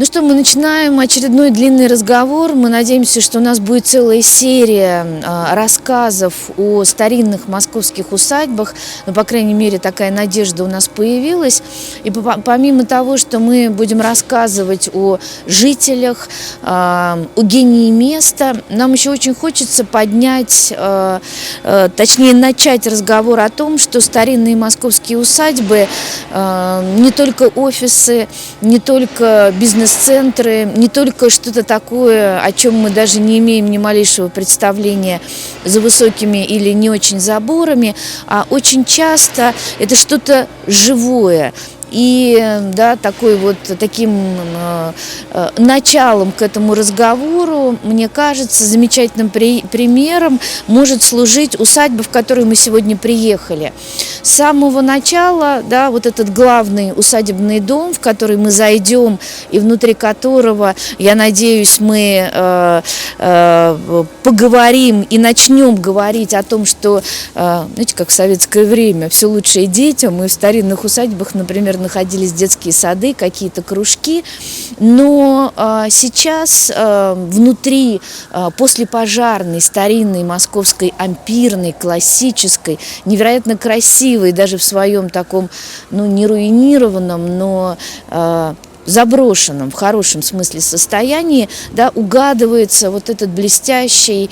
Ну что, мы начинаем очередной длинный разговор. Мы надеемся, что у нас будет целая серия рассказов о старинных московских усадьбах. Ну, по крайней мере, такая надежда у нас появилась. И помимо того, что мы будем рассказывать о жителях, о гении места, нам еще очень хочется поднять, точнее, начать разговор о том, что старинные московские усадьбы не только офисы, не только бизнес-центры, не только что-то такое, о чем мы даже не имеем ни малейшего представления за высокими или не очень заборами, а очень часто это что-то живое. И да, таким началом к этому разговору, мне кажется, замечательным примером может служить усадьба, в которую мы сегодня приехали. С самого начала, да, вот этот главный усадебный дом, в который мы зайдем, и внутри которого, я надеюсь, мы поговорим и начнем говорить о том, что, знаете, как в советское время, все лучшее детям, и в старинных усадьбах, например, находились детские сады, какие-то кружки, но сейчас внутри послепожарной, старинной, московской, ампирной, классической, невероятно красивой, даже в своем таком, ну, не руинированном, но заброшенном, в хорошем смысле состоянии, да, угадывается вот этот блестящий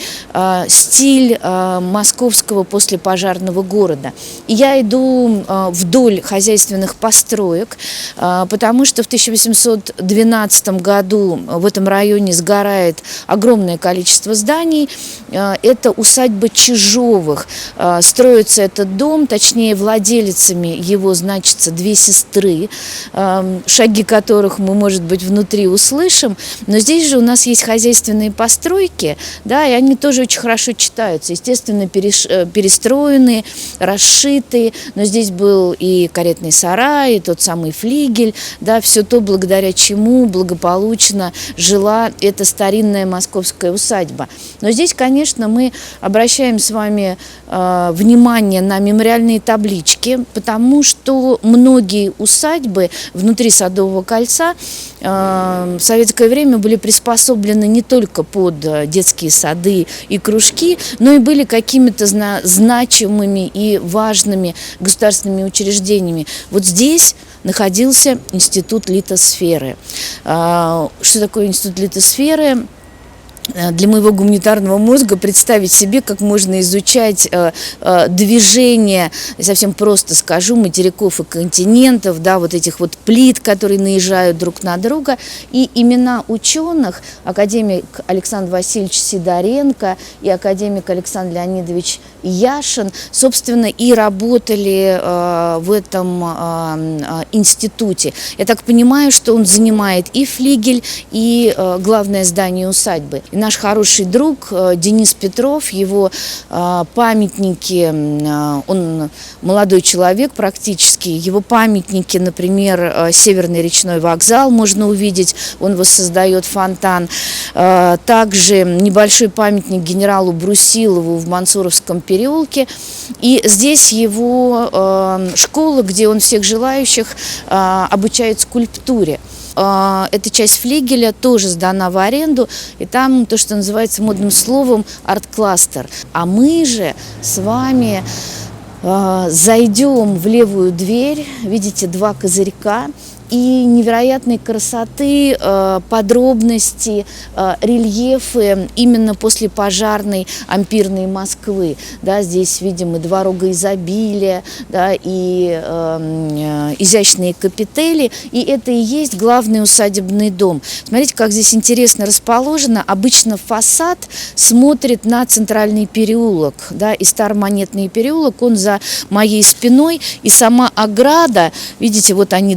стиль московского послепожарного города. И я иду вдоль хозяйственных построек, потому что в 1812 году в этом районе сгорает огромное количество зданий. Это усадьба Чижовых. Строится этот дом, точнее, владелицами его значатся две сестры, шаги которых мы, может быть, внутри услышим, но здесь же у нас есть хозяйственные постройки, да, и они тоже очень хорошо читаются, естественно, перестроенные, расшитые, но здесь был и каретный сарай, и тот самый флигель, да, все то, благодаря чему благополучно жила эта старинная московская усадьба. Но здесь, конечно, мы обращаем с вами внимание на мемориальные таблички, потому что многие усадьбы внутри Садового кольца в советское время были приспособлены не только под детские сады и кружки, но и были какими-то значимыми и важными государственными учреждениями. Вот здесь находился институт литосферы. Что такое институт литосферы? Для моего гуманитарного мозга представить себе, как можно изучать движение, совсем просто скажу, материков и континентов, да, вот этих вот плит, которые наезжают друг на друга, и имена ученых, академик Александр Васильевич Сидоренко и академик Александр Леонидович Яшин, собственно, и работали в этом институте. Я так понимаю, что он занимает и флигель, и главное здание усадьбы. Наш хороший друг Денис Петров, его памятники, он молодой человек практически, его памятники, например, Северный речной вокзал можно увидеть, он воссоздает фонтан. Также небольшой памятник генералу Брусилову в Мансуровском переулке. И здесь его школа, где он всех желающих обучает скульптуре. Эта часть флигеля тоже сдана в аренду, и там то, что называется модным словом арт-кластер. А мы же с вами зайдем в левую дверь, видите, два козырька, и невероятной красоты, подробности, рельефы именно послепожарной ампирной Москвы. Да, здесь видим и два рога изобилия, да, и изящные капители, и это и есть главный усадебный дом. Смотрите, как здесь интересно расположено. Обычно фасад смотрит на центральный переулок, да, и Старомонетный переулок, он за моей спиной, и сама ограда, видите, вот они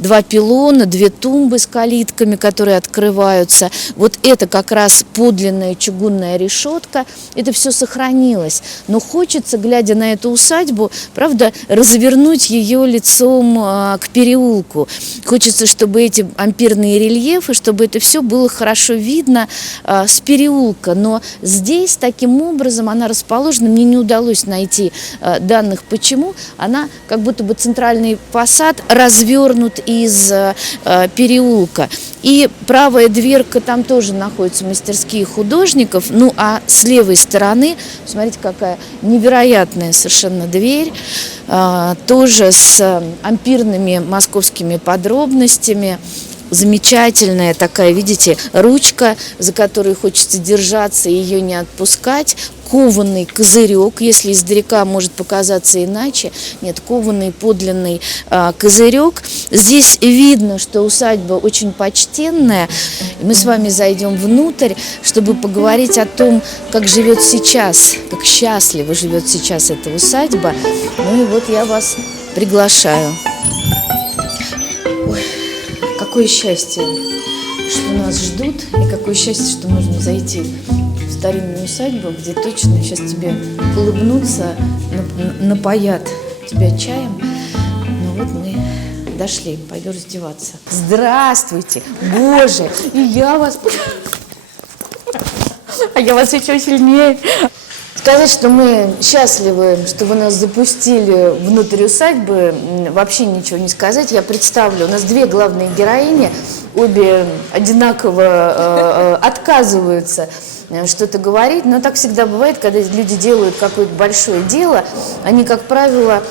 два пилона, две тумбы с калитками, которые открываются. Вот это как раз подлинная чугунная решетка. Это все сохранилось. Но хочется, глядя на эту усадьбу, правда, развернуть ее лицом к переулку. Хочется, чтобы эти ампирные рельефы, чтобы это все было хорошо видно с переулка. Но здесь таким образом она расположена. Мне не удалось найти данных, почему. Она как будто бы центральный фасад развернут из переулка. И правая дверка, там тоже находятся мастерские художников. Ну а с левой стороны, смотрите, какая невероятная совершенно дверь, тоже с ампирными московскими подробностями. Замечательная такая, видите, ручка, за которой хочется держаться и ее не отпускать. Кованый козырек, если издалека может показаться иначе. Нет, кованый подлинный козырек. Здесь видно, что усадьба очень почтенная. Мы с вами зайдем внутрь, чтобы поговорить о том, как живет сейчас, как счастливо живет сейчас эта усадьба. Ну и вот я вас приглашаю. Ой, какое счастье, что нас ждут, и какое счастье, что можно зайти в старинную усадьбу, где точно сейчас тебе улыбнутся, напоят тебя чаем. Ну вот мы дошли, пойду раздеваться. Здравствуйте, Боже, и я вас... А я вас еще сильнее... Сказать, что мы счастливы, что вы нас запустили внутрь усадьбы, вообще ничего не сказать. Я представлю, у нас две главные героини, обе одинаково отказываются что-то говорить, но так всегда бывает, когда люди делают какое-то большое дело, они, как правило,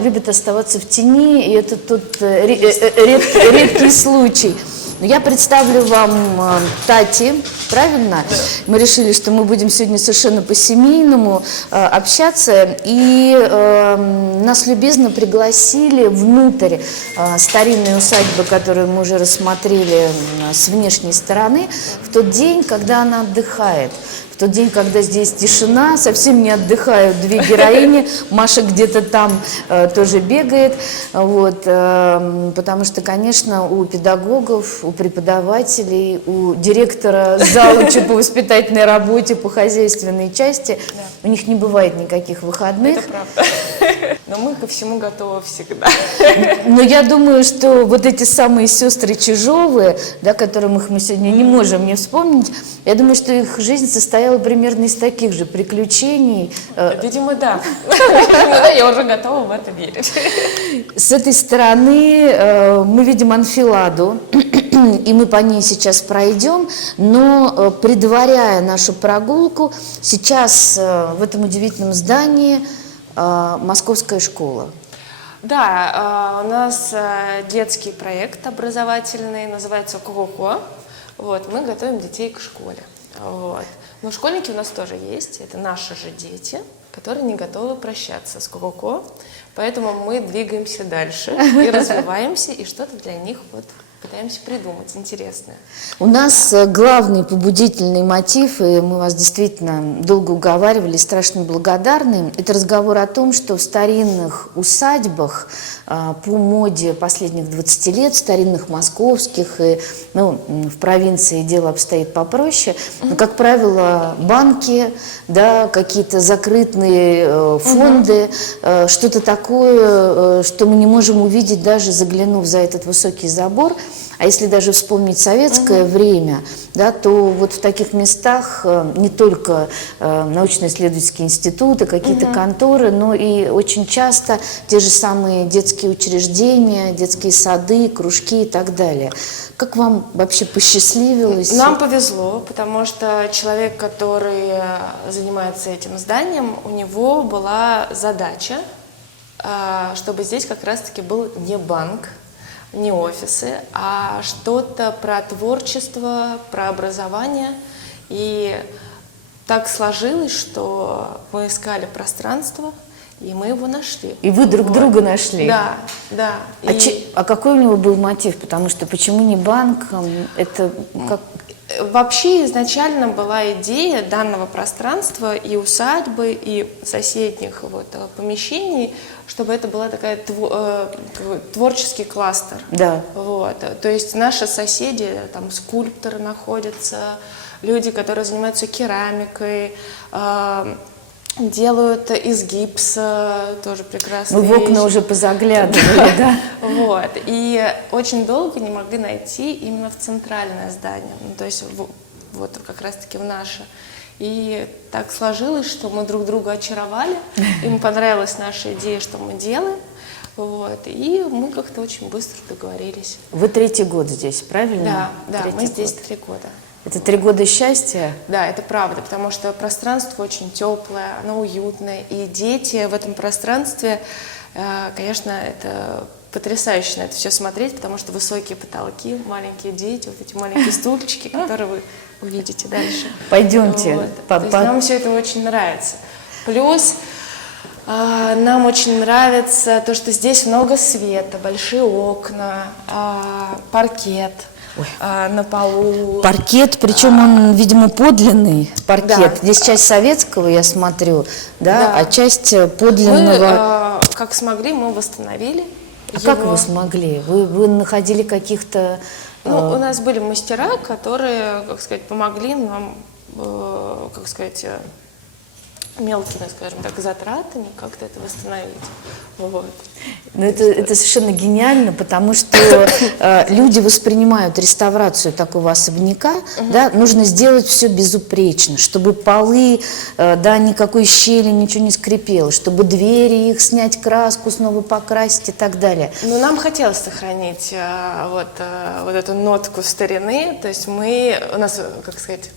любят оставаться в тени, и это тот редкий случай. Я представлю вам Тати, правильно? Мы решили, что мы будем сегодня совершенно по-семейному общаться, и нас любезно пригласили внутрь старинной усадьбы, которую мы уже рассмотрели с внешней стороны, в тот день, когда она отдыхает. В тот день, когда здесь тишина, совсем не отдыхают две героини, Маша где-то там тоже бегает, вот, потому что, конечно, у педагогов, у преподавателей, у директора зала по воспитательной работе, по хозяйственной части, у них не бывает никаких выходных. Это правда. Но мы ко всему готовы всегда. Но я думаю, что вот эти самые сестры Чижовы, да, которых мы сегодня не можем не вспомнить, я думаю, что их жизнь состояла примерно из таких же приключений. Видимо, да. Я уже готова в это верить. С этой стороны мы видим анфиладу, и мы по ней сейчас пройдем, но предваряя нашу прогулку, сейчас в этом удивительном здании Московская школа. Да, у нас детский проект образовательный, называется «Ко-ко-ко». Вот, мы готовим детей к школе. Вот. Но школьники у нас тоже есть, это наши же дети, которые не готовы прощаться с ко-ко-ко, поэтому мы двигаемся дальше и развиваемся, и что-то для них вот пытаемся придумать интересное. У нас главный побудительный мотив, и мы вас действительно долго уговаривали, страшно благодарны, это разговор о том, что в старинных усадьбах по моде последних 20 лет, в старинных московских, и, ну, в провинции дело обстоит попроще, но, как правило, банки, да, какие-то закрытые фонды, что-то такое, что мы не можем увидеть, даже заглянув за этот высокий забор. А если даже вспомнить советское время, да, то вот в таких местах не только научно-исследовательские институты, какие-то конторы, но и очень часто те же самые детские учреждения, детские сады, кружки и так далее. Как вам вообще посчастливилось? Нам повезло, потому что человек, который занимается этим зданием, у него была задача, чтобы здесь как раз-таки был не банк, не офисы, а что-то про творчество, про образование. И так сложилось, что мы искали пространство, и мы его нашли. И вы друг друга нашли? Да, да. А какой у него был мотив? Потому что почему не банк? Это как... Вообще изначально была идея данного пространства и усадьбы, и соседних вот помещений, чтобы это была такая творческий кластер. Да. Вот. То есть наши соседи, там скульпторы находятся, люди, которые занимаются керамикой, делают из гипса, тоже прекрасно. Мы в окна уже позаглядывали, да? Вот. И очень долго не могли найти именно в центральное здание, ну, то есть вот как раз-таки в наше. И так сложилось, что мы друг друга очаровали, им понравилась наша идея, что мы делаем. Вот. И мы как-то очень быстро договорились. Вы 3-й год здесь, правильно? Да, мы 3-й здесь год. 3 года. Это 3 года счастья? Да, это правда, потому что пространство очень теплое, оно уютное, и дети в этом пространстве, конечно, это потрясающе на это все смотреть, потому что высокие потолки, маленькие дети, вот эти маленькие стульчики, которые вы увидите дальше. Пойдемте. Вот. То есть нам все это очень нравится. Плюс нам очень нравится то, что здесь много света, большие окна, паркет. На полу. Паркет, причем он, видимо, подлинный паркет. Да. Здесь часть советского, я смотрю, да, Да. а часть подлинного. Мы, как смогли, мы восстановили А его. как вы смогли? Вы находили каких-то... Ну, у нас были мастера, которые, как сказать, помогли нам, как сказать, мелкими, скажем так, затратами как-то это восстановить. Вот. Ну, это совершенно гениально, потому что люди воспринимают реставрацию такого особняка, да, нужно сделать все безупречно, чтобы полы, да, никакой щели, ничего не скрипело, чтобы двери их снять, краску снова покрасить и так далее. Но нам хотелось сохранить вот эту нотку старины, то есть у нас, как сказать,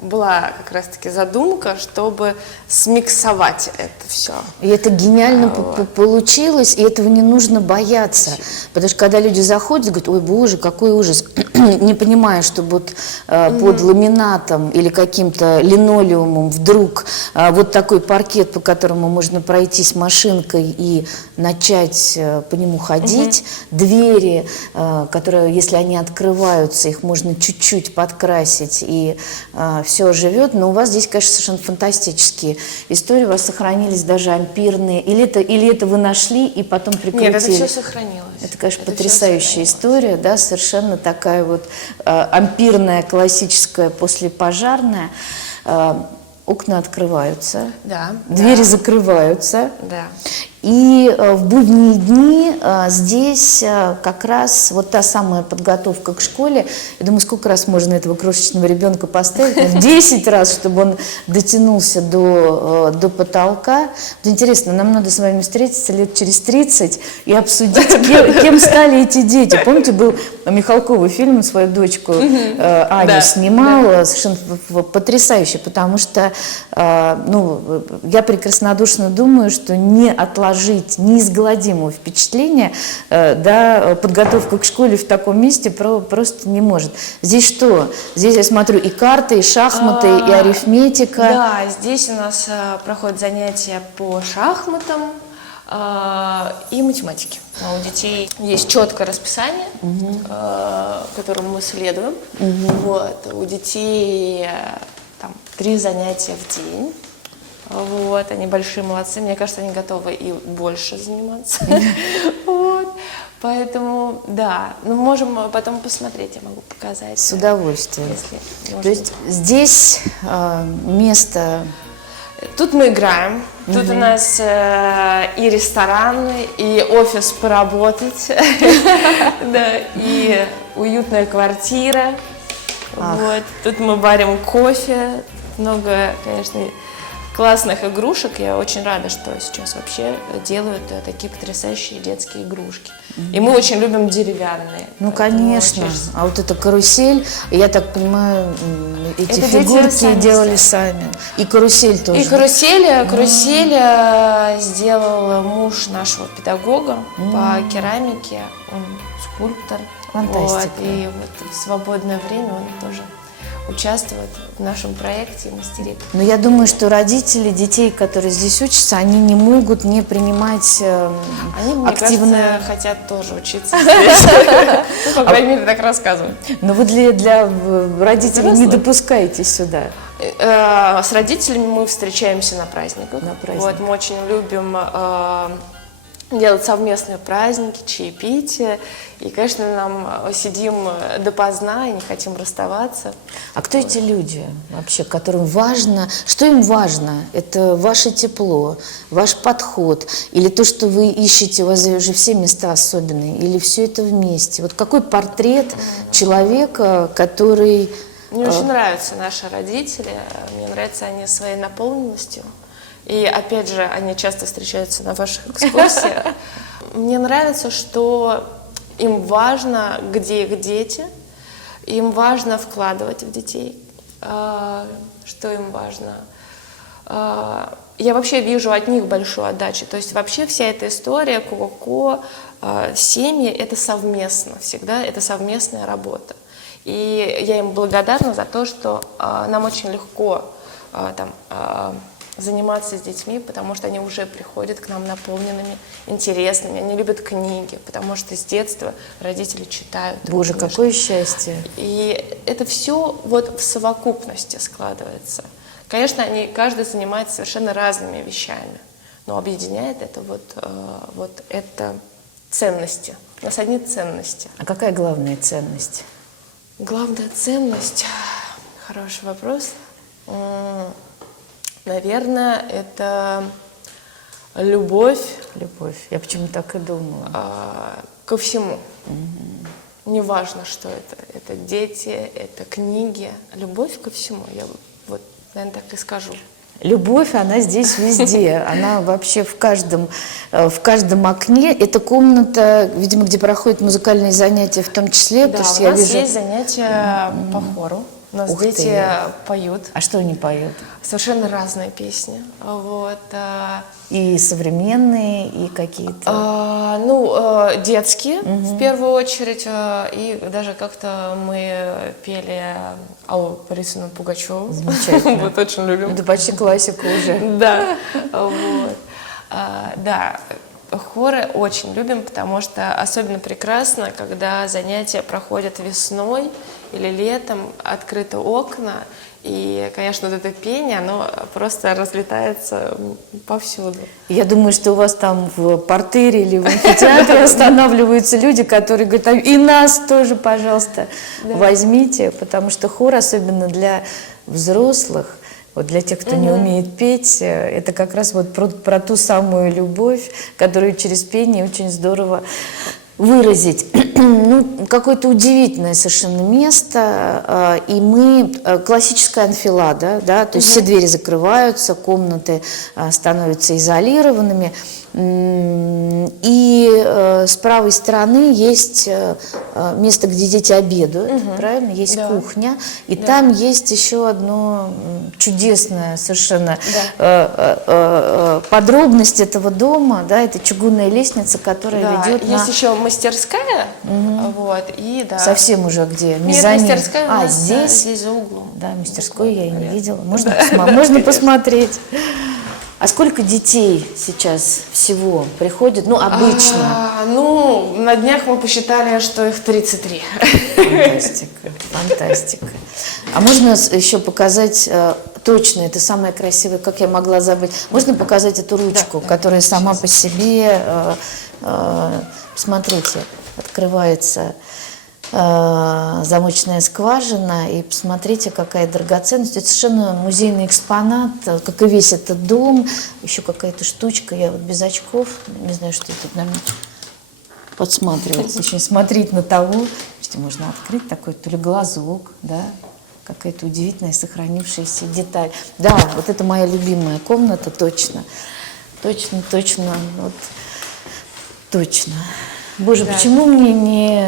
была как раз-таки задумка, чтобы смиксовать это все. И это гениально получилось, и этого не нужно бояться. Потому что когда люди заходят, говорят: ой, боже, какой ужас, не понимая, что вот под ламинатом или каким-то линолеумом вдруг вот такой паркет, по которому можно пройтись машинкой и начать по нему ходить, двери, которые, если они открываются, их можно чуть-чуть подкрасить, и все живет. Но у вас здесь, конечно, совершенно фантастические истории. У вас сохранились даже ампирные. Или это вы нашли и потом прикрутили? Нет, это все сохранилось. Это, конечно, потрясающая история, да, совершенно такая вот ампирная, классическая, послепожарная. Окна открываются, Да, двери да. закрываются. Да. И в будние дни здесь как раз вот та самая подготовка к школе. Я думаю, сколько раз можно этого крошечного ребенка поставить? Ну, 10 раз, чтобы он дотянулся до потолка. Вот интересно, нам надо с вами встретиться лет через 30 и обсудить, кем стали эти дети. Помните, был Михалковый фильм, свою дочку Аню снимал, совершенно потрясающе, потому что я прекраснодушно думаю, что не отложить неизгладимого впечатления, да, подготовка к школе в таком месте просто не может. Здесь что? Здесь я смотрю и карты, и шахматы, и арифметика. Да, здесь у нас проходят занятия по шахматам и математике. У детей есть четкое расписание, которому мы следуем. Вот. У детей там 3 занятия в день. Вот, они большие молодцы. Мне кажется, они готовы и больше заниматься. Вот. Поэтому, да, можем потом посмотреть, я могу показать. С удовольствием. Если То есть здесь место... Тут мы играем, тут у нас и ресторан, и офис поработать, и уютная квартира. Вот. Тут мы варим кофе, много, конечно, классных игрушек. Я очень рада, что сейчас вообще делают такие потрясающие детские игрушки. И мы очень любим деревянные. Ну, конечно. А вот эта карусель, я так понимаю, эти фигурки делали сами. И карусель тоже. И карусель сделал муж нашего педагога по керамике. Он скульптор. Фантастика. Вот, и вот в свободное время он тоже участвует в нашем проекте «Мастерит». Но я думаю, что родители детей, которые здесь учатся, они не могут не принимать они, мне активное... кажется, хотят тоже учиться здесь. По крайней мере, так рассказывают. Но вы для родителей не допускаете сюда. С родителями мы встречаемся на праздниках. Вот, мы очень любим делать совместные праздники, чаепитие. И, конечно, нам сидим допоздна и не хотим расставаться. А кто эти люди вообще, которым важно, что им важно? Это ваше тепло, ваш подход, или то, что вы ищете, у вас уже все места особенные, или все это вместе? Вот какой портрет человека, который... Мне очень нравятся наши родители, мне нравятся они своей наполненностью, И опять же, они часто встречаются на ваших экскурсиях. Мне нравится, что им важно, где их дети, им важно вкладывать в детей, что им важно. Я вообще вижу от них большую отдачу. То есть вообще вся эта история КОКО, семьи, это совместно всегда, это совместная работа. И я им благодарна за то, что нам очень легко заниматься с детьми, потому что они уже приходят к нам наполненными, интересными, они любят книги, потому что с детства родители читают. Боже, книжки. какое счастье! И это все вот в совокупности складывается. Конечно, каждый занимается совершенно разными вещами, но объединяет это вот это ценности. У нас одни ценности. А какая главная ценность? Главная ценность, хороший вопрос. Наверное, это любовь. Любовь. Я почему так и думала. Ко всему. Неважно, что это. Это дети, это книги. Любовь ко всему. Я вот, наверное, так и скажу. Любовь, она здесь везде, она вообще в каждом окне. Это комната, видимо, где проходят музыкальные занятия в том числе. Да, потому что у я нас вижу... есть занятия по хору. У нас дети поют. А что они поют? Совершенно разные песни. Вот. И современные, и какие-то? Детские, в первую очередь. И даже как-то мы пели Аллу Борисовну Пугачеву. Замечательно. Вот очень любим. Это почти классика уже. Да, вот. Да, хоры очень любим, потому что особенно прекрасно, когда занятия проходят весной или летом, открыты окна, и, конечно, вот это пение, оно просто разлетается повсюду. Я думаю, что у вас там в партере или в амфитеатре останавливаются люди, которые говорят, и нас тоже, пожалуйста, возьмите, потому что хор, особенно для взрослых, вот для тех, кто не умеет петь, это как раз вот про ту самую любовь, которую через пение очень здорово выразить. Ну, какое-то удивительное совершенно место, и мы, классическая анфилада, да, то есть все двери закрываются, комнаты становятся изолированными, и с правой стороны есть место, где дети обедают, правильно? Есть кухня, и там есть еще одно чудесное совершенно подробность этого дома, да, это чугунная лестница, которая ведет есть еще мастерская, вот, и да. Совсем уже где? Мезонин. Нет, мастерская у нас здесь за углом. Да, мастерскую я и не видела. Можно посмотреть. А сколько детей сейчас всего приходит? Ну, обычно. На днях мы посчитали, что их 33. Фантастика. А можно еще показать точно, это самое красивое, как я могла забыть. Можно показать эту ручку, которая сама по себе, смотрите, открывается замочная скважина, и посмотрите, какая драгоценность. Это совершенно музейный экспонат, как и весь этот дом. Еще какая-то штучка, я вот без очков, не знаю, что это на меня подсматривается, очень смотреть на того, что можно открыть такой то ли глазок, да, какая-то удивительная сохранившаяся деталь. Да, вот это моя любимая комната, точно, вот, точно. Боже, почему мне не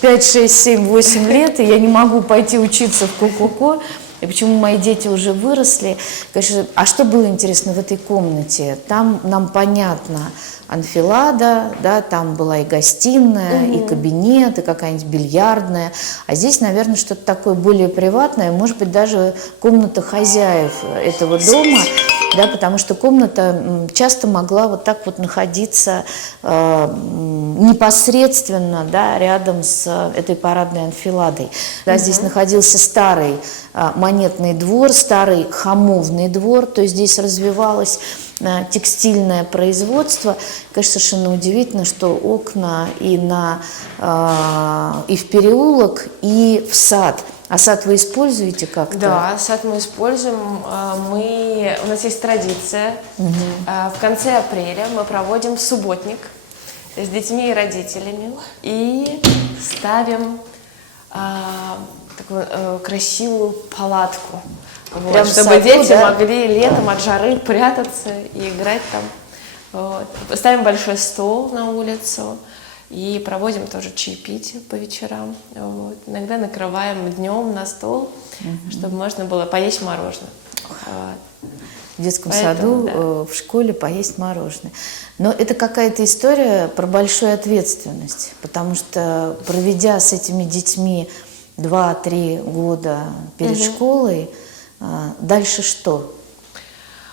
5, 6, 7, 8 лет, и я не могу пойти учиться в КОКО, и почему мои дети уже выросли? Конечно, а что было интересно в этой комнате? Там нам понятно, анфилада, да, там была и гостиная, и кабинет, и какая-нибудь бильярдная. А здесь, наверное, что-то такое более приватное, может быть, даже комната хозяев этого дома, да, потому что комната часто могла вот так вот находиться непосредственно, да, рядом с этой парадной анфиладой. Да, здесь находился старый монетный двор, старый хамовный двор, то есть здесь развивалось текстильное производство. Конечно, совершенно удивительно, что окна и в переулок, и в сад. А сад вы используете как-то? Да, сад мы используем. У нас есть традиция. В конце апреля мы проводим субботник с детьми и родителями и ставим такую красивую палатку. Вот, Прям в чтобы саду, дети да? могли летом от жары прятаться и играть там. Вот. Ставим большой стол на улицу и проводим тоже чаепитие по вечерам. Вот. Иногда накрываем днем на стол, чтобы можно было поесть мороженое. Вот. В детском Поэтому, саду, да. в школе поесть мороженое. Но это какая-то история про большую ответственность, потому что, проведя с этими детьми 2-3 года перед школой, дальше что?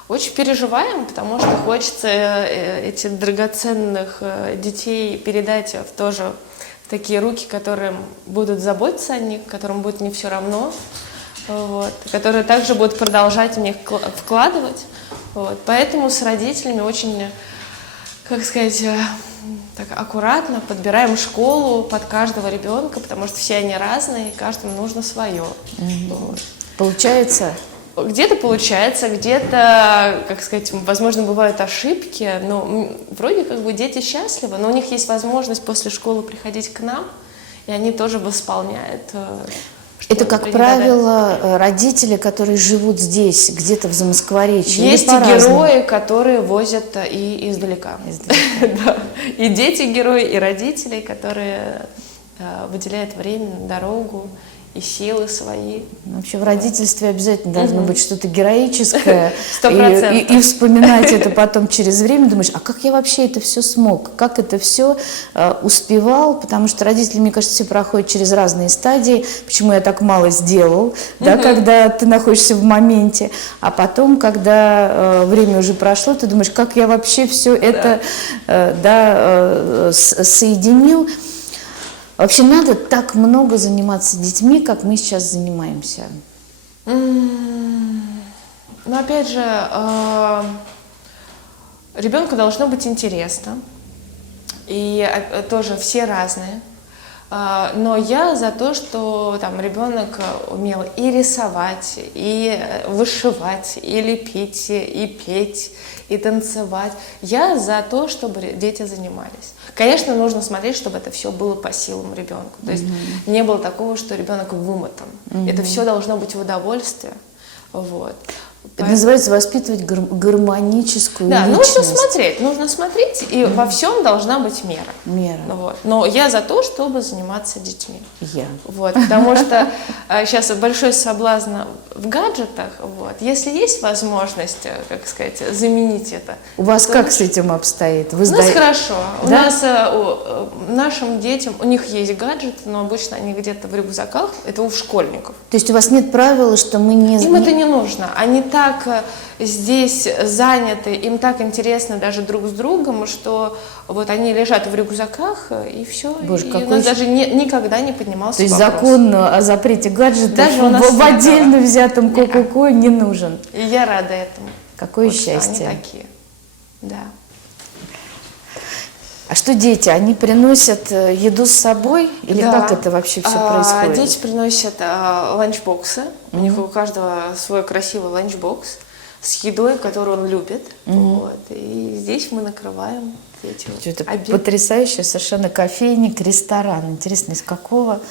Очень переживаем, потому что хочется этих драгоценных детей передать тоже в такие руки, которые будут заботиться о них, которым будет не все равно, вот, которые также будут продолжать в них вкладывать. Вот. Поэтому с родителями очень, как сказать, так аккуратно подбираем школу под каждого ребенка, потому что все они разные, и каждому нужно свое. Вот. Получается? Где-то получается, где-то, как сказать, возможно, бывают ошибки, но вроде как бы дети счастливы, но у них есть возможность после школы приходить к нам, и они тоже восполняют. Это, как правило, родители, которые живут здесь, где-то в Замоскворечье. Есть и герои, которые возят и издалека. Да. И дети герои, и родители, которые выделяют время на дорогу и силы свои. Вообще в родительстве обязательно должно быть что-то героическое. 100%. И вспоминать это потом через время, думаешь, а как я вообще это все смог, как это все успевал, потому что родители, мне кажется, все проходят через разные стадии, почему я так мало сделал, да, когда ты находишься в моменте, а потом, когда время уже прошло, ты думаешь, как я вообще все это соединил. Вообще надо так много заниматься детьми, как мы сейчас занимаемся? Ну, опять же, ребенку должно быть интересно. И тоже все разные. Но я за то, что там ребенок умел и рисовать, и вышивать, и лепить, и петь, и танцевать. Я за то, чтобы дети занимались. Конечно, нужно смотреть, чтобы это все было по силам ребенку. То есть не было такого, что ребенок вымотан. Это все должно быть в удовольствие. Вот. Это называется воспитывать гармоническую личность. Нужно смотреть, и во всем должна быть мера. Вот. Но я за то, чтобы заниматься детьми. Вот, потому что сейчас большой соблазн в гаджетах. Вот. Если есть возможность, как сказать, заменить это. У вас как с этим обстоит? У нас хорошо. Да? У нас нашим детям, у них есть гаджеты, но обычно они где-то в рюкзаках. Это у школьников. То есть у вас нет правила, что мы не... Им это не нужно. Они так здесь заняты, им так интересно даже друг с другом, что вот они лежат в рюкзаках, и все. Боже, и у нас даже никогда не поднимался вопрос. То есть закон о запрете гаджетов даже у нас в отдельно взятом ККК не нужен. И я рада этому. Какое вот счастье. Они такие, да. А что дети, они приносят еду с собой? Или как это вообще все происходит? Дети приносят ланчбоксы. У них у каждого свой красивый ланчбокс с едой, которую он любит. Вот. И здесь мы накрываем эти это обед. Потрясающий совершенно кофейник, ресторан. Интересно, из какого...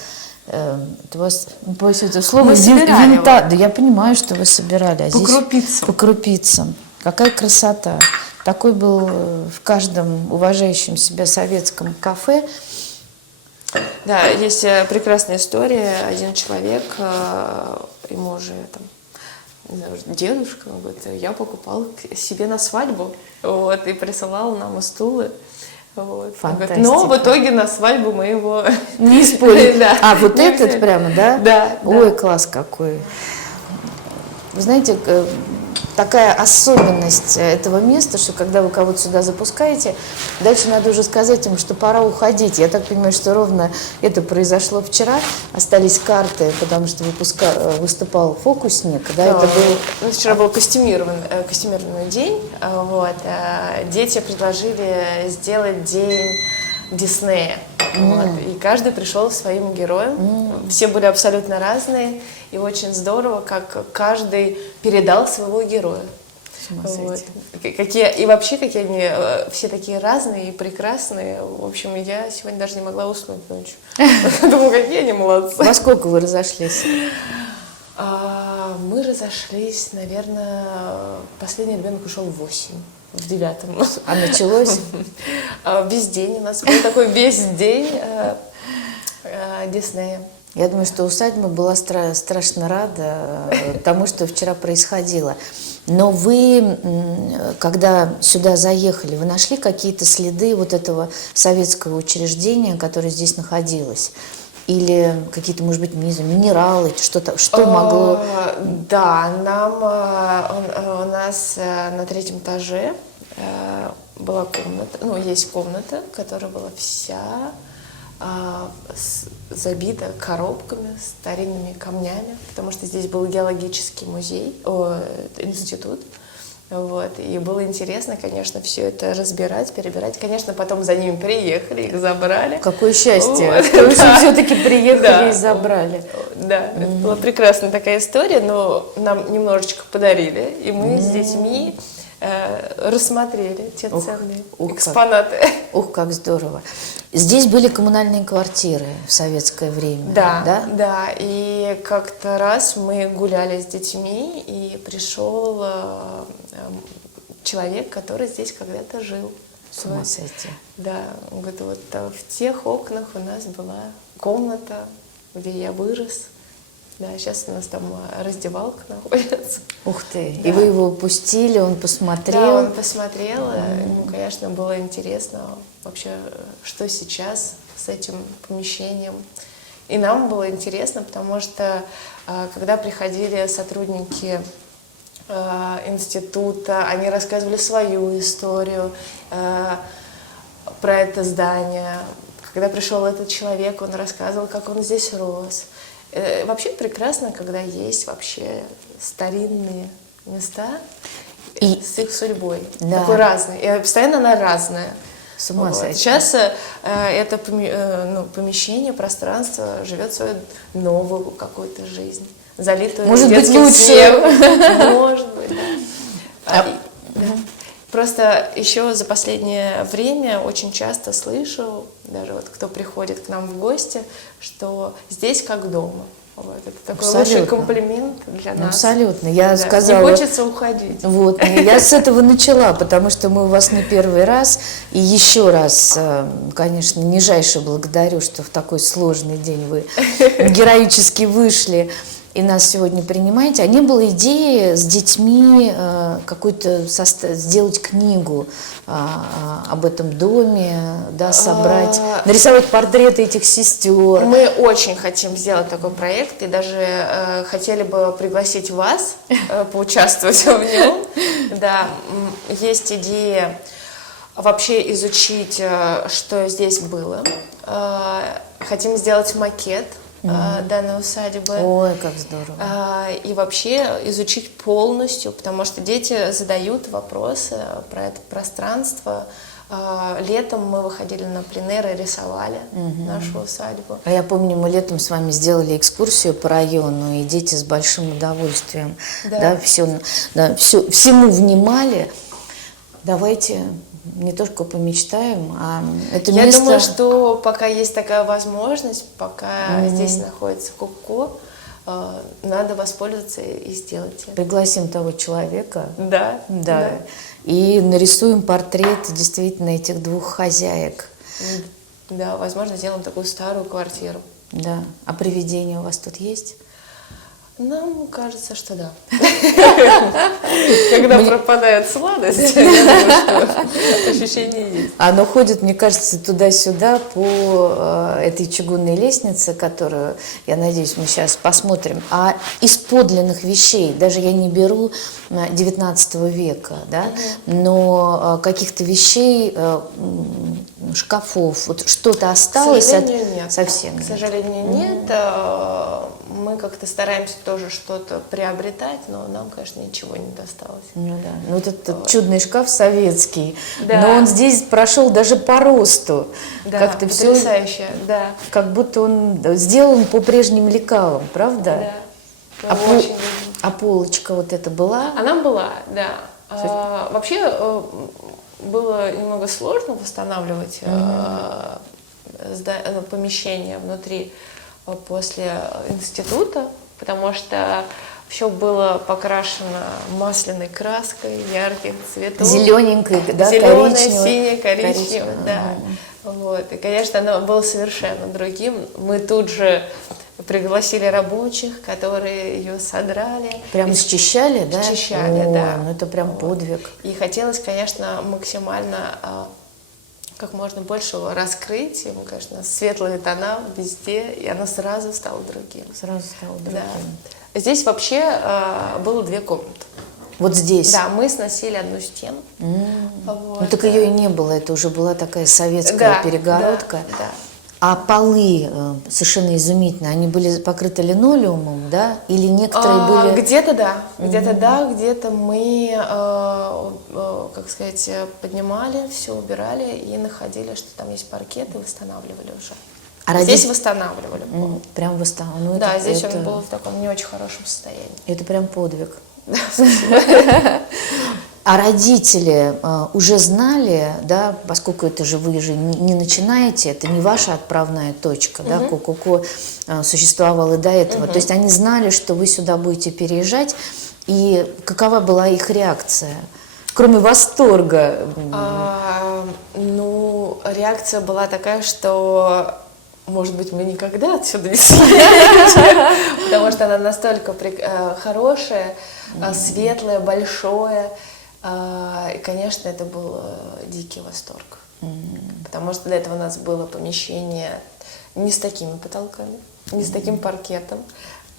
Это у вас, по сути, слово винта. Да я понимаю, что вы собирали. А по здесь крупицам. По крупицам. Какая красота. Такой был в каждом уважающем себя советском кафе. Да, есть прекрасная история. Один человек, ему уже там, не знаю, дедушка, он говорит, я покупал себе на свадьбу, вот, и присылал нам стулы. Вот. Фантастика. Но в итоге на свадьбу мы его не использовали. Да. А, вот этот прямо, да? Да. Ой, класс какой. Вы знаете, такая особенность этого места, что когда вы кого-то сюда запускаете, дальше надо уже сказать им, что пора уходить. Я так понимаю, что ровно это произошло вчера. Остались карты, потому что выступал фокусник. Да, это был... Вчера был костюмированный день. Вот. Дети предложили сделать день Диснея. Вот. И каждый пришел своим героем. Все были абсолютно разные. И очень здорово, как каждый передал своего героя. Вот. И вообще, какие они все такие разные и прекрасные. В общем, я сегодня даже не могла уснуть ночью. Думаю, какие они молодцы. Во сколько вы разошлись? Мы разошлись, наверное, последний ребенок ушел в 8, в 9. А началось? Весь день у нас был такой весь день Диснея. Я думаю, что усадьба была страшно рада тому, что вчера происходило. Но вы, когда сюда заехали, вы нашли какие-то следы вот этого советского учреждения, которое здесь находилось? Или какие-то, может быть, не знаю, минералы, что-то, что могло... Да, у нас на 3-м этаже была комната, есть комната, которая была вся забита коробками, старинными камнями, потому что здесь был геологический институт. Вот. И было интересно, конечно, все это разбирать, перебирать. Конечно, потом за ними приехали, их забрали. Какое счастье! Вот. Что вы все-таки приехали и забрали. Да, это была прекрасная такая история, но нам немножечко подарили, и мы с детьми рассмотрели те ценные экспонаты. Ух, как здорово. Здесь были коммунальные квартиры в советское время, да? И как-то раз мы гуляли с детьми, и пришел человек, который здесь когда-то жил. С ума сойти. Да, он говорит, вот в тех окнах у нас была комната, где я вырос. Да, сейчас у нас там раздевалка находится. Ух ты! Да. И вы его пустили, он посмотрел? Да, он посмотрел. Ему, конечно, было интересно вообще, что сейчас с этим помещением. И нам было интересно, потому что, когда приходили сотрудники института, они рассказывали свою историю про это здание. Когда пришел этот человек, он рассказывал, как он здесь рос. Вообще прекрасно, когда есть вообще старинные места с их судьбой. Да. Такой разный. И постоянно она разная. С ума сойти. Сейчас это помещение, пространство живет свою новую какую-то жизнь. Залитую может быть, детским лучше. смехом. Может быть, да. Просто еще за последнее время очень часто слышу, даже вот кто приходит к нам в гости, что здесь как дома. Вот, это такой лучший комплимент для нас. Абсолютно. Я сказала, не хочется уходить. Вот, я с этого начала, потому что мы у вас не первый раз. И еще раз, конечно, нижайше благодарю, что в такой сложный день вы героически вышли и нас сегодня принимаете. А не было идеи с детьми какую-то сделать книгу об этом доме, да, собрать, нарисовать портреты этих сестер? Мы очень хотим сделать такой проект и даже хотели бы пригласить вас поучаствовать в нем. Да, есть идея вообще изучить, что здесь было. Хотим сделать макет данной усадьбы. Ой, как здорово. И вообще изучить полностью, потому что дети задают вопросы про это пространство. Летом мы выходили на пленэр и рисовали нашу усадьбу. А я помню, мы летом с вами сделали экскурсию по району, и дети с большим удовольствием всему внимали. Давайте не только помечтаем, а это место... Я думаю, что пока есть такая возможность, пока здесь находится Кубко, надо воспользоваться и сделать это. Пригласим того человека. Да. И нарисуем портрет действительно этих двух хозяек. Да, возможно, сделаем такую старую квартиру. Да. А привидения у вас тут есть? Нам кажется, что да. Когда пропадает сладость, я думаю, что ощущение есть. Оно ходит, мне кажется, туда-сюда по этой чугунной лестнице, которую, я надеюсь, мы сейчас посмотрим. А из подлинных вещей, даже я не беру 19 века, да, но каких-то вещей, шкафов, вот что-то осталось? К сожалению, нет. Совсем нет. К сожалению, нет. Мы как-то стараемся тоже что-то приобретать, но нам, конечно, ничего не досталось. Ну да. Ну вот этот чудный шкаф советский, да. но он здесь прошел даже по росту. Да, как-то потрясающе, да. Как будто он сделан по прежним лекалам, правда? Да. А полочка вот эта была? Она была, да. Вообще было немного сложно восстанавливать помещение внутри после института, потому что все было покрашено масляной краской, ярких цветов. Зелененькой, да, Зеленое, коричневой. синее, коричневое, да. Вот. И, конечно, оно было совершенно другим. Мы тут же пригласили рабочих, которые ее содрали. Прям счищали, да? Счищали, О, да. ну это прям подвиг. И хотелось, конечно, максимально как можно больше его раскрыть. Ему, конечно, светлые тона везде, и оно сразу стало другим. Сразу стало другим. Да. Здесь вообще было 2 комнаты. Вот здесь? Да, мы сносили одну стену. Вот. Ну так ее и не было, это уже была такая советская перегородка. Да. А полы совершенно изумительно, они были покрыты линолеумом, да? Или некоторые были... Где-то да, где-то мы, как сказать, поднимали, все убирали и находили, что там есть паркет, и восстанавливали уже. А Здесь восстанавливали пол. Прям восстанавливали. Ну, Да, здесь он был в таком не очень хорошем состоянии. Это прям подвиг. А родители уже знали, да, поскольку это же вы же не начинаете, это не ваша отправная точка, да, Кококо существовало до этого. То есть они знали, что вы сюда будете переезжать, и какова была их реакция? Кроме восторга. Ну, реакция была такая, что, может быть, мы никогда отсюда не съедем, потому что она настолько хорошая, светлое, большое. И, конечно, это был дикий восторг. Потому что до этого у нас было помещение не с такими потолками, не с таким паркетом.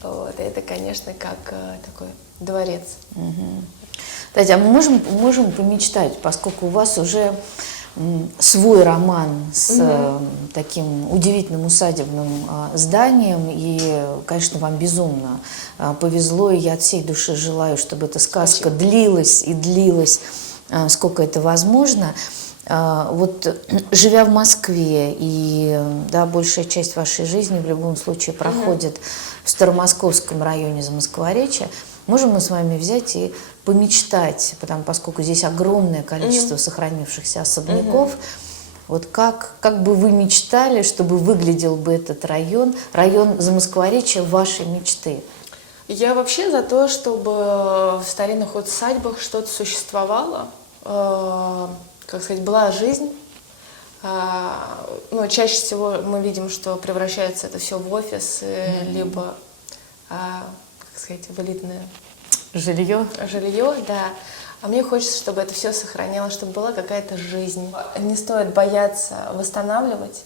Вот. И это, конечно, как такой дворец. Кстати, а мы можем помечтать, поскольку у вас уже свой роман с таким удивительным усадебным зданием, и, конечно, вам безумно повезло, и я от всей души желаю, чтобы эта сказка длилась и длилась, сколько это возможно. Вот живя в Москве, и да, большая часть вашей жизни в любом случае проходит в Старомосковском районе Замоскворечья, можем мы с вами взять и помечтать, поскольку здесь огромное количество сохранившихся особняков, вот как бы вы мечтали, чтобы выглядел бы этот район Замоскворечья вашей мечты? Я вообще за то, чтобы в старинных усадьбах что-то существовало, как сказать, была жизнь. Но чаще всего мы видим, что превращается это все в офисы, либо, как сказать, в элитное жилье, да. А мне хочется, чтобы это все сохранялось, чтобы была какая-то жизнь. Не стоит бояться восстанавливать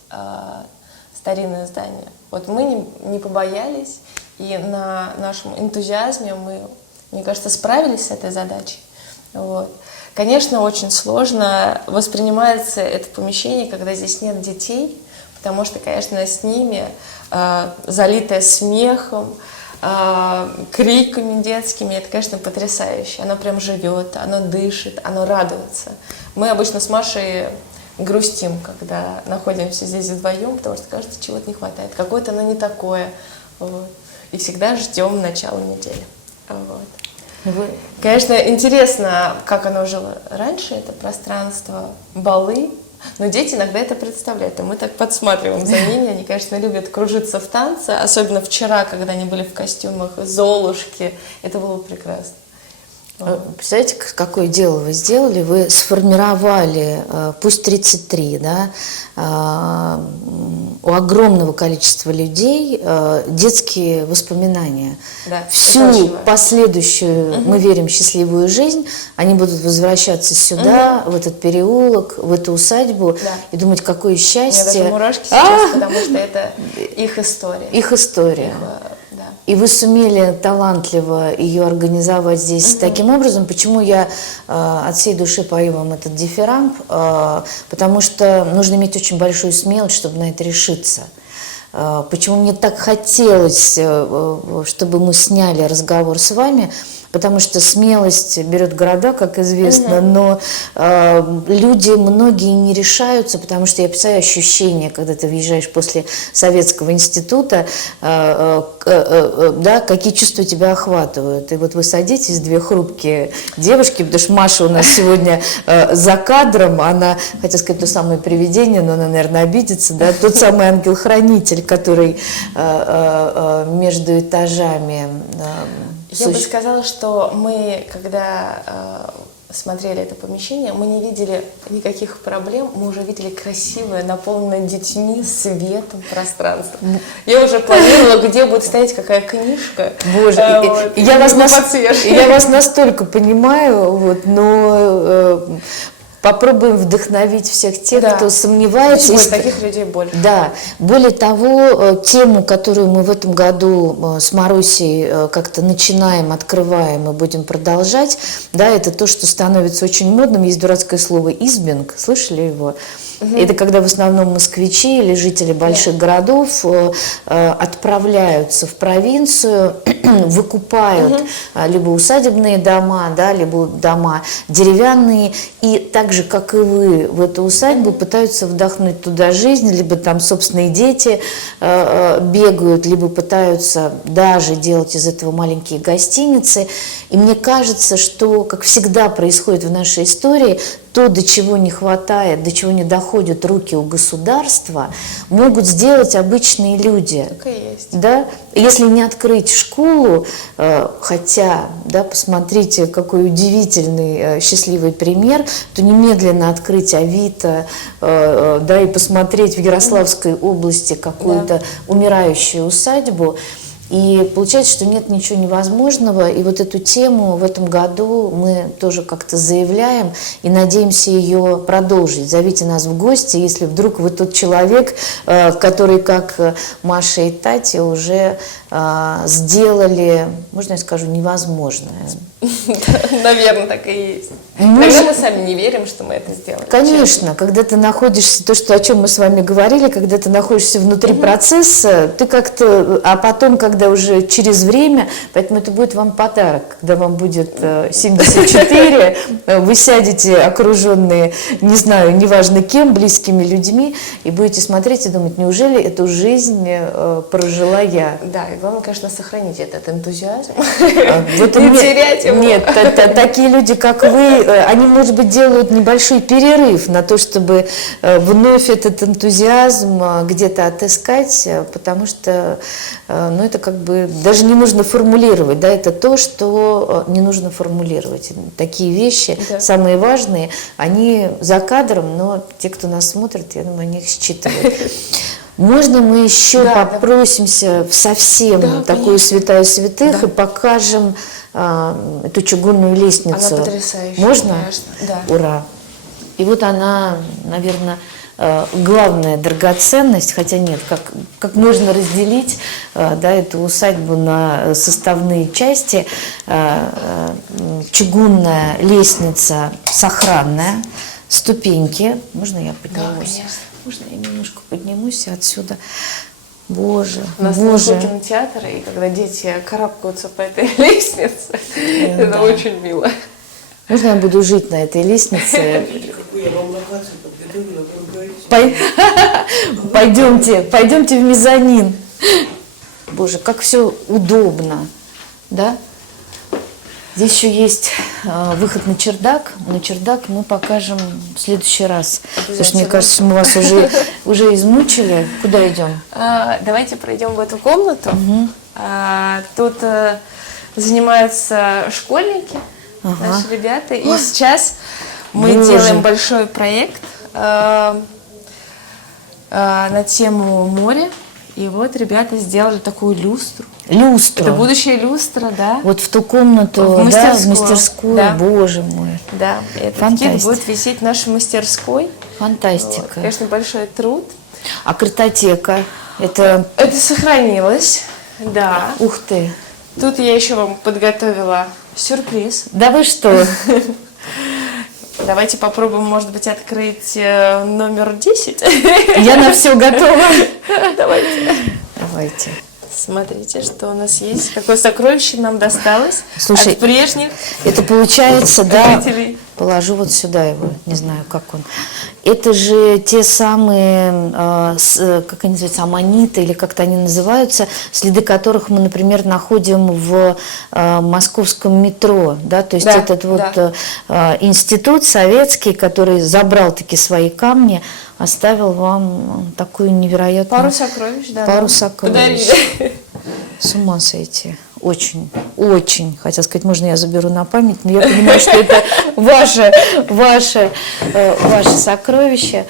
старинные здания. Вот мы не побоялись, и на нашем энтузиазме мы, мне кажется, справились с этой задачей. Вот. Конечно, очень сложно воспринимается это помещение, когда здесь нет детей, потому что, конечно, с ними, залитое смехом, криками детскими, это, конечно, потрясающе. Оно прям живет, оно дышит, оно радуется. Мы обычно с Машей грустим, когда находимся здесь вдвоем, потому что кажется, чего-то не хватает, какое-то оно не такое. Вот. И всегда ждем начала недели. Вот. Конечно, интересно, как оно жило раньше, это пространство, балы. Но дети иногда это представляют, и мы так подсматриваем за ними. Они, конечно, любят кружиться в танце, особенно вчера, когда они были в костюмах Золушки. Это было прекрасно. Представляете, какое дело вы сделали? Вы сформировали, пусть 33, да, у огромного количества людей детские воспоминания. Да, всю последующую, мы верим, счастливую жизнь, они будут возвращаться сюда, в этот переулок, в эту усадьбу, и думать, какое счастье. У меня даже мурашки сейчас, потому что это их история. Их история. И вы сумели талантливо ее организовать здесь таким образом. Почему я от всей души пою вам этот дифирамб? Потому что нужно иметь очень большую смелость, чтобы на это решиться. Почему мне так хотелось, чтобы мы сняли разговор с вами? потому что смелость берет города, как известно, но люди многие не решаются, потому что я представляю ощущение, когда ты въезжаешь после советского института, да, какие чувства тебя охватывают. И вот вы садитесь, две хрупкие девушки, потому что Маша у нас сегодня за кадром, она, хотела сказать, то самое привидение, но она, наверное, обидится, да, тот самый ангел-хранитель, который между этажами. Я бы сказала, что мы, когда смотрели это помещение, мы не видели никаких проблем, мы уже видели красивое, наполненное детьми, светом пространство. Я уже планировала, где будет стоять какая книжка. Боже, я вас настолько понимаю, вот, но попробуем вдохновить всех тех, кто сомневается. Таких людей больше. Да. Более того, тему, которую мы в этом году с Марусей как-то начинаем, открываем и будем продолжать, да, это то, что становится очень модным. Есть дурацкое слово «избинг». Слышали его? Это когда в основном москвичи или жители больших городов отправляются в провинцию, выкупают либо усадебные дома, да, либо дома деревянные, и так же, как и вы, в эту усадьбу пытаются вдохнуть туда жизнь, либо там собственные дети бегают, либо пытаются даже делать из этого маленькие гостиницы. И мне кажется, что, как всегда происходит в нашей истории, то, до чего не хватает, до чего не доходят руки у государства, могут сделать обычные люди. Так и есть. Да? Если не открыть школу, хотя, да, посмотрите, какой удивительный, счастливый пример, то немедленно открыть Авито, да, и посмотреть в Ярославской области какую-то умирающую усадьбу. И получается, что нет ничего невозможного, и вот эту тему в этом году мы тоже как-то заявляем и надеемся ее продолжить. Зовите нас в гости, если вдруг вы тот человек, который, как Маша и Татья, уже сделали, можно я скажу, невозможное. Наверное, так и есть. Иногда мы сами не верим, что мы это сделали. Конечно, когда ты находишься, то, что, о чем мы с вами говорили, когда ты находишься внутри процесса, ты как-то, а потом, когда уже через время, поэтому это будет вам подарок, когда вам будет 74, вы сядете окруженные, не знаю, неважно кем, близкими людьми, и будете смотреть и думать, неужели эту жизнь прожила я? Да, и главное, конечно, сохранить этот энтузиазм, не терять его. Нет, такие люди, как вы, они, может быть, делают небольшой перерыв на то, чтобы вновь этот энтузиазм где-то отыскать, потому что, ну, это как бы даже не нужно формулировать, да, это то, что не нужно формулировать. Такие вещи, самые важные, они за кадром, но те, кто нас смотрит, я думаю, они их считывают. Можно мы еще попросимся в совсем такую святая святых и покажем эту чугунную лестницу? Она потрясающая. Можно? Конечно, да. Ура! И вот она, наверное, главная драгоценность, хотя нет, как можно разделить, да, эту усадьбу на составные части. Чугунная лестница сохранная, ступеньки. Можно я поднимусь? Да, конечно. Можно я немножко поднимусь отсюда? Боже, у нас Боже. Кинотеатр, и когда дети карабкаются по этой лестнице, это очень мило. Можно я буду жить на этой лестнице? Пойдемте в мезонин. Боже, как все удобно, да? Здесь еще есть выход на чердак. На чердак мы покажем в следующий раз. Потому что мне кажется, мы вас уже измучили. Куда идем? Давайте пройдем в эту комнату. Тут занимаются школьники, наши ребята. И сейчас мы делаем большой проект на тему моря. И вот ребята сделали такую люстру. Люстру. Это будущая люстра, да. Вот в ту комнату, в мастерскую, да. Боже мой. Да, этот кит будет висеть в нашей мастерской. Фантастика. Вот. Конечно, большой труд. А картотека? Это сохранилось, да. Ух ты. Тут я еще вам подготовила сюрприз. Да вы что? Давайте попробуем, может быть, открыть номер 10. Я на все готова. Давайте. Давайте. Смотрите, что у нас есть. Какое сокровище нам досталось. Слушай, от прежних. Это получается, да, жителей. положу вот сюда его, не знаю, как он. Это же те самые, как они называются, аммониты, или как-то они называются, следы которых мы, например, находим в московском метро, да, то есть Да, этот вот да. институт советский, который забрал таки свои камни, оставил вам такую невероятную... Пару сокровищ, да. Пару сокровищ. Подарили. С ума сойти. Очень, очень. Хотела сказать, можно я заберу на память, но я понимаю, что это ваше сокровище.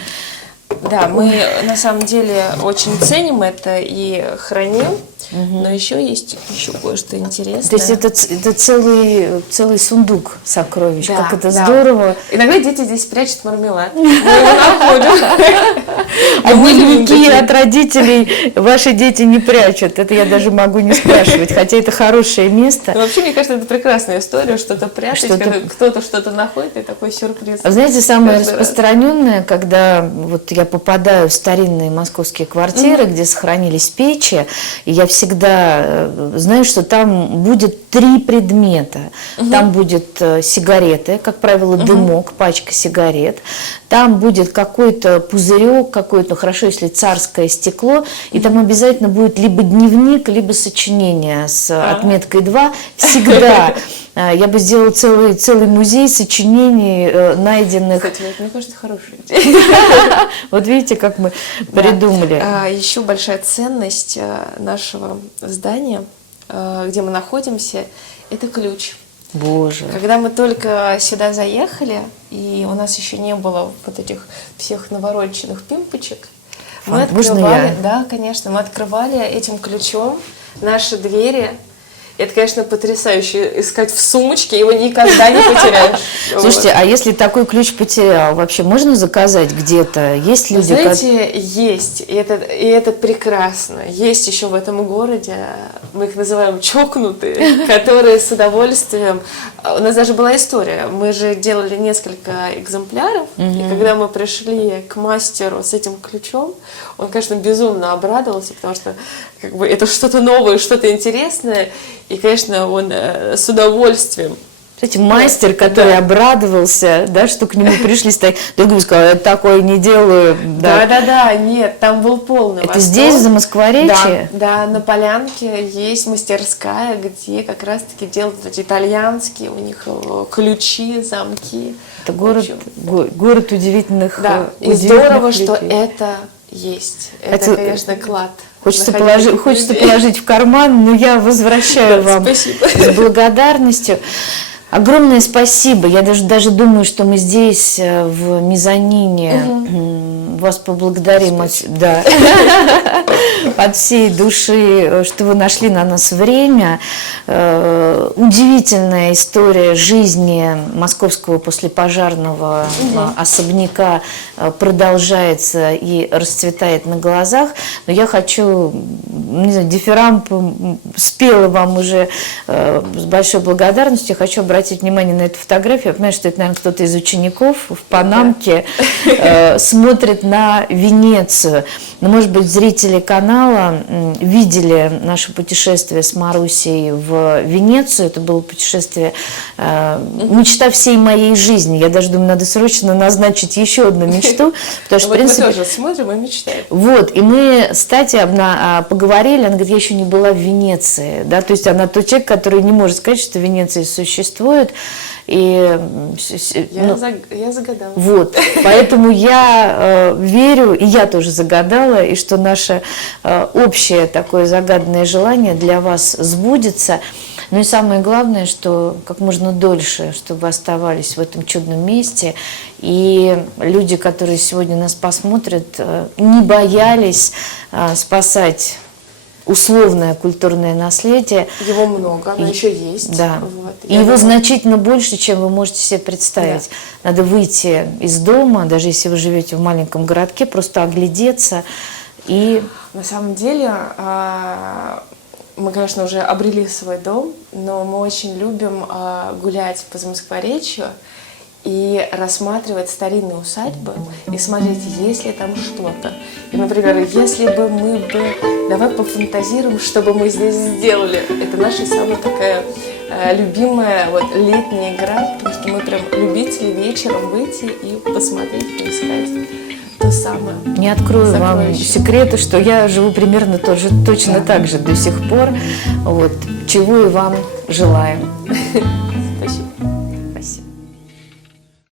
Да, мы на самом деле очень ценим это и храним, но еще есть кое-что интересное. То есть это целый сундук сокровищ. Да, как это да. Здорово. Иногда дети здесь прячут мармелад. Мы его находим. А дневники от родителей ваши дети не прячут. Это я даже могу не спрашивать, хотя это хорошее место. Но вообще, мне кажется, это прекрасная история, что-то прятать, когда кто-то что-то находит, и такой сюрприз. А знаете, самое распространенное, когда вот я попадаю в старинные московские квартиры, где сохранились печи, и я всегда знаю, что там будет 3 предмета. Там будет сигареты, как правило, дымок, пачка сигарет. Там будет какой-то пузырек, какое-то, хорошо, если царское стекло, и там обязательно будет либо дневник, либо сочинение с отметкой 2. Всегда. Я бы сделала целый музей сочинений, найденных. Кстати, мне кажется, хорошая идея. Вот видите, как мы придумали. Еще большая ценность нашего здания, где мы находимся, это ключ. Боже. Когда мы только сюда заехали, и у нас еще не было вот этих всех навороченных пимпочек, мы открывали, да, конечно, мы открывали этим ключом наши двери. Это, конечно, потрясающе искать в сумочке, его никогда не потеряешь. Слушайте, а если такой ключ потерял, вообще можно заказать где-то? Есть люди, знаете, есть, и это прекрасно. Есть еще в этом городе, мы их называем чокнутые, которые с удовольствием... У нас даже была история, мы же делали несколько экземпляров, и когда мы пришли к мастеру с этим ключом, он, конечно, безумно обрадовался, потому что как бы, это что-то новое, что-то интересное, и, конечно, он с удовольствием. Кстати, мастер, который обрадовался, да, что к нему пришли, другой сказал, я такое не делаю. Да, нет, там был полный восторг. Это здесь, в Замоскворечье? Да, на Полянке есть мастерская, где как раз-таки делают эти итальянские, у них ключи, замки. Это город удивительных Да, и здорово, что это есть. Это, конечно, клад. Хочется положить в карман, но я возвращаю вам с благодарностью. Огромное спасибо. Я даже думаю, что мы здесь, в мезонине, вас поблагодарим от всей души, что вы нашли на нас время. Удивительная история жизни московского послепожарного особняка продолжается и расцветает на глазах. Но я хочу, не знаю, дифирамб спела вам уже с большой благодарностью. Я хочу обратить внимание на эту фотографию. Я понимаю, что это, наверное, кто-то из учеников в Панамке смотрит на Венецию. Но, может быть, зрители канала видели наше путешествие с Марусей в Венецию. Это было путешествие, мечта всей моей жизни. Я даже думаю, надо срочно назначить еще одну мечту. Потому что, в принципе, мы тоже смотрим и мечтаем. Вот, и мы с Татей поговорили, она говорит, я еще не была в Венеции. Да? То есть она тот человек, который не может сказать, что Венеция существует. И, я загадала. Вот, поэтому я верю, и я тоже загадала, и что наше общее такое загаданное желание для вас сбудется. Ну и самое главное, что как можно дольше, чтобы вы оставались в этом чудном месте, и люди, которые сегодня нас посмотрят, не боялись спасать условное культурное наследие. Его много, оно еще есть. Да. Вот. И его значительно больше, чем вы можете себе представить. Да. Надо выйти из дома, даже если вы живете в маленьком городке, просто оглядеться и... На самом деле, мы, конечно, уже обрели свой дом, но мы очень любим гулять по Замоскворечью. и рассматривать старинные усадьбы и смотреть, есть ли там что-то. И, например, если бы мы бы... Давай пофантазируем, что бы мы здесь сделали. Это наша самая такая любимая вот летняя игра, потому что мы прям любители вечером выйти и посмотреть, поискать то самое. Не открою вам Сокровище. секреты, что я живу примерно точно так же до сих пор. Вот, чего и вам желаем.